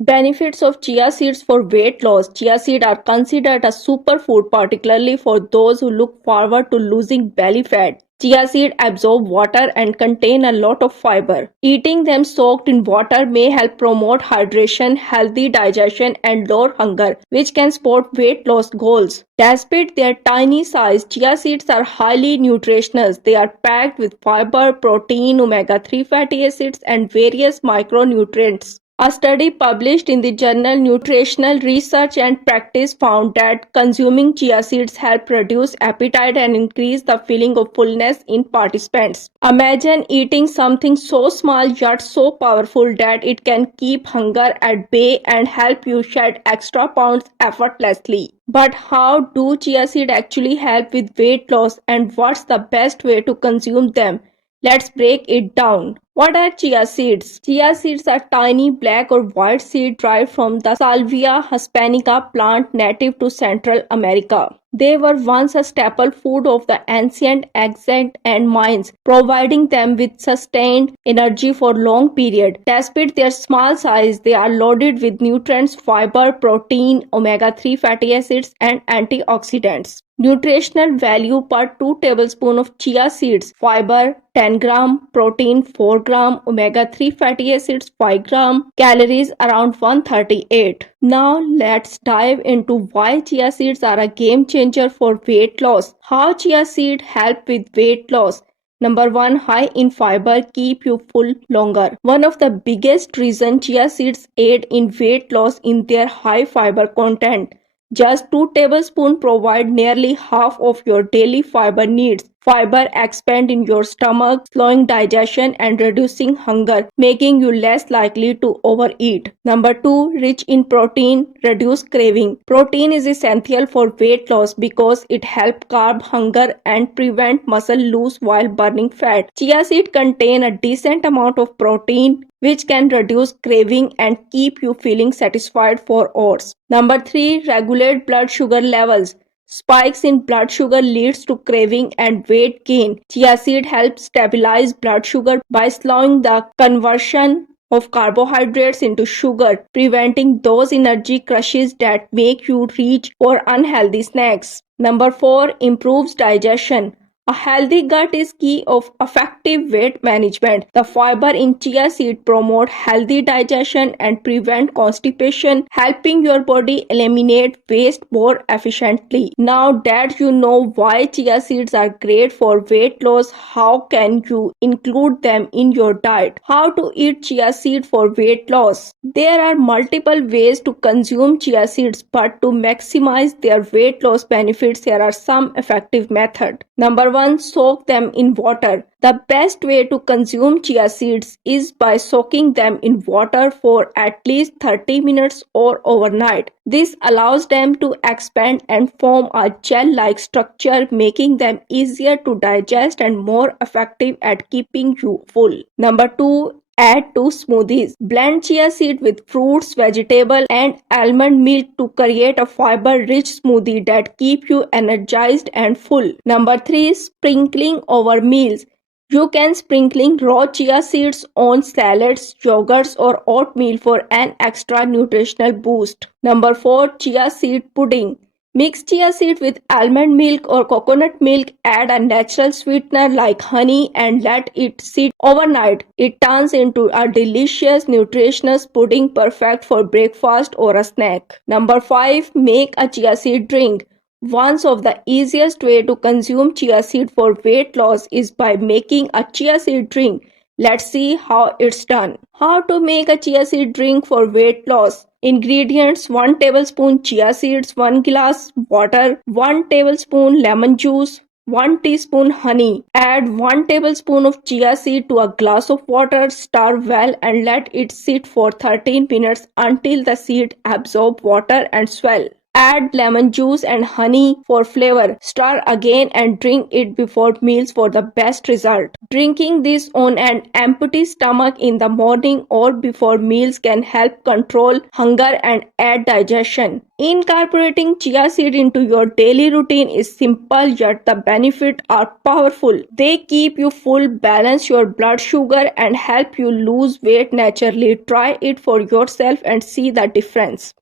Benefits of chia seeds for weight loss. Chia seeds are considered a superfood, particularly for those who look forward to losing belly fat. Chia seeds absorb water and contain a lot of fiber. Eating them soaked in water may help promote hydration, healthy digestion, and lower hunger, which can support weight loss goals. Despite their tiny size, chia seeds are highly nutritious. They are packed with fiber, protein, omega-3 fatty acids, and various micronutrients. A study published in the journal Nutritional Research and Practice found that consuming chia seeds helped reduce appetite and increase the feeling of fullness in participants. Imagine eating something so small yet so powerful that it can keep hunger at bay and help you shed extra pounds effortlessly. But how do chia seeds actually help with weight loss, and what's the best way to consume them? Let's break it down. What are chia seeds? Chia seeds are tiny black or white seeds derived from the Salvia hispanica plant native to Central America. They were once a staple food of the ancient Aztecs and Mayans, providing them with sustained energy for long periods. Despite their small size, they are loaded with nutrients, fiber, protein, omega-3 fatty acids, and antioxidants. Nutritional value per 2 tablespoons of chia seeds: fiber 10 gram, protein 4 gram, omega-3 fatty acids 5 gram, calories around 138. Now let's dive into why chia seeds are a game changer for weight loss. How chia seeds help with weight loss. Number 1, high in fiber, keep you full longer. One of the biggest reasons chia seeds aid in weight loss in their high fiber content. Just 2 tablespoons provide nearly half of your daily fiber needs. Fiber expands in your stomach, slowing digestion and reducing hunger, making you less likely to overeat. Number 2, rich in protein, reduce craving. Protein is essential for weight loss because it helps curb hunger and prevent muscle loss while burning fat. Chia seeds contain a decent amount of protein, which can reduce craving and keep you feeling satisfied for hours. Number 3, regulate blood sugar levels. Spikes in blood sugar leads to craving and weight gain. Chia seed helps stabilize blood sugar by slowing the conversion of carbohydrates into sugar, preventing those energy crashes that make you reach for unhealthy snacks. Number 4, improves digestion. A healthy gut is key of effective weight management. The fiber in chia seed promote healthy digestion and prevent constipation, helping your body eliminate waste more efficiently. Now that you know why chia seeds are great for weight loss, how can you include them in your diet? How to eat chia seed for weight loss? There are multiple ways to consume chia seeds, but to maximize their weight loss benefits, here are some effective methods. Number 1, soak them in water. The best way to consume chia seeds is by soaking them in water for at least 30 minutes or overnight. This allows them to expand and form a gel-like structure, making them easier to digest and more effective at keeping you full. Number 2, add to smoothies. Blend chia seed with fruits, vegetable, and almond milk to create a fiber-rich smoothie that keep you energized and full. Number 3, sprinkling over meals. You can sprinkling raw chia seeds on salads, yogurts, or oatmeal for an extra nutritional boost. Number 4, chia seed pudding. Mix chia seed with almond milk or coconut milk, add a natural sweetener like honey and let it sit overnight. It turns into a delicious, nutritious pudding perfect for breakfast or a snack. Number 5, make a chia seed drink. One of the easiest way to consume chia seed for weight loss is by making a chia seed drink. Let's see how it's done. How to make a chia seed drink for weight loss. Ingredients: 1 tablespoon chia seeds, 1 glass water, 1 tablespoon lemon juice, 1 teaspoon honey. Add 1 tablespoon of chia seed to a glass of water, stir well and let it sit for 13 minutes until the seed absorb water and swell. Add lemon juice and honey for flavor. Stir again and drink it before meals for the best result. Drinking this on an empty stomach in the morning or before meals can help control hunger and aid digestion. Incorporating chia seed into your daily routine is simple yet the benefits are powerful. They keep you full, balance your blood sugar and help you lose weight naturally. Try it for yourself and see the difference.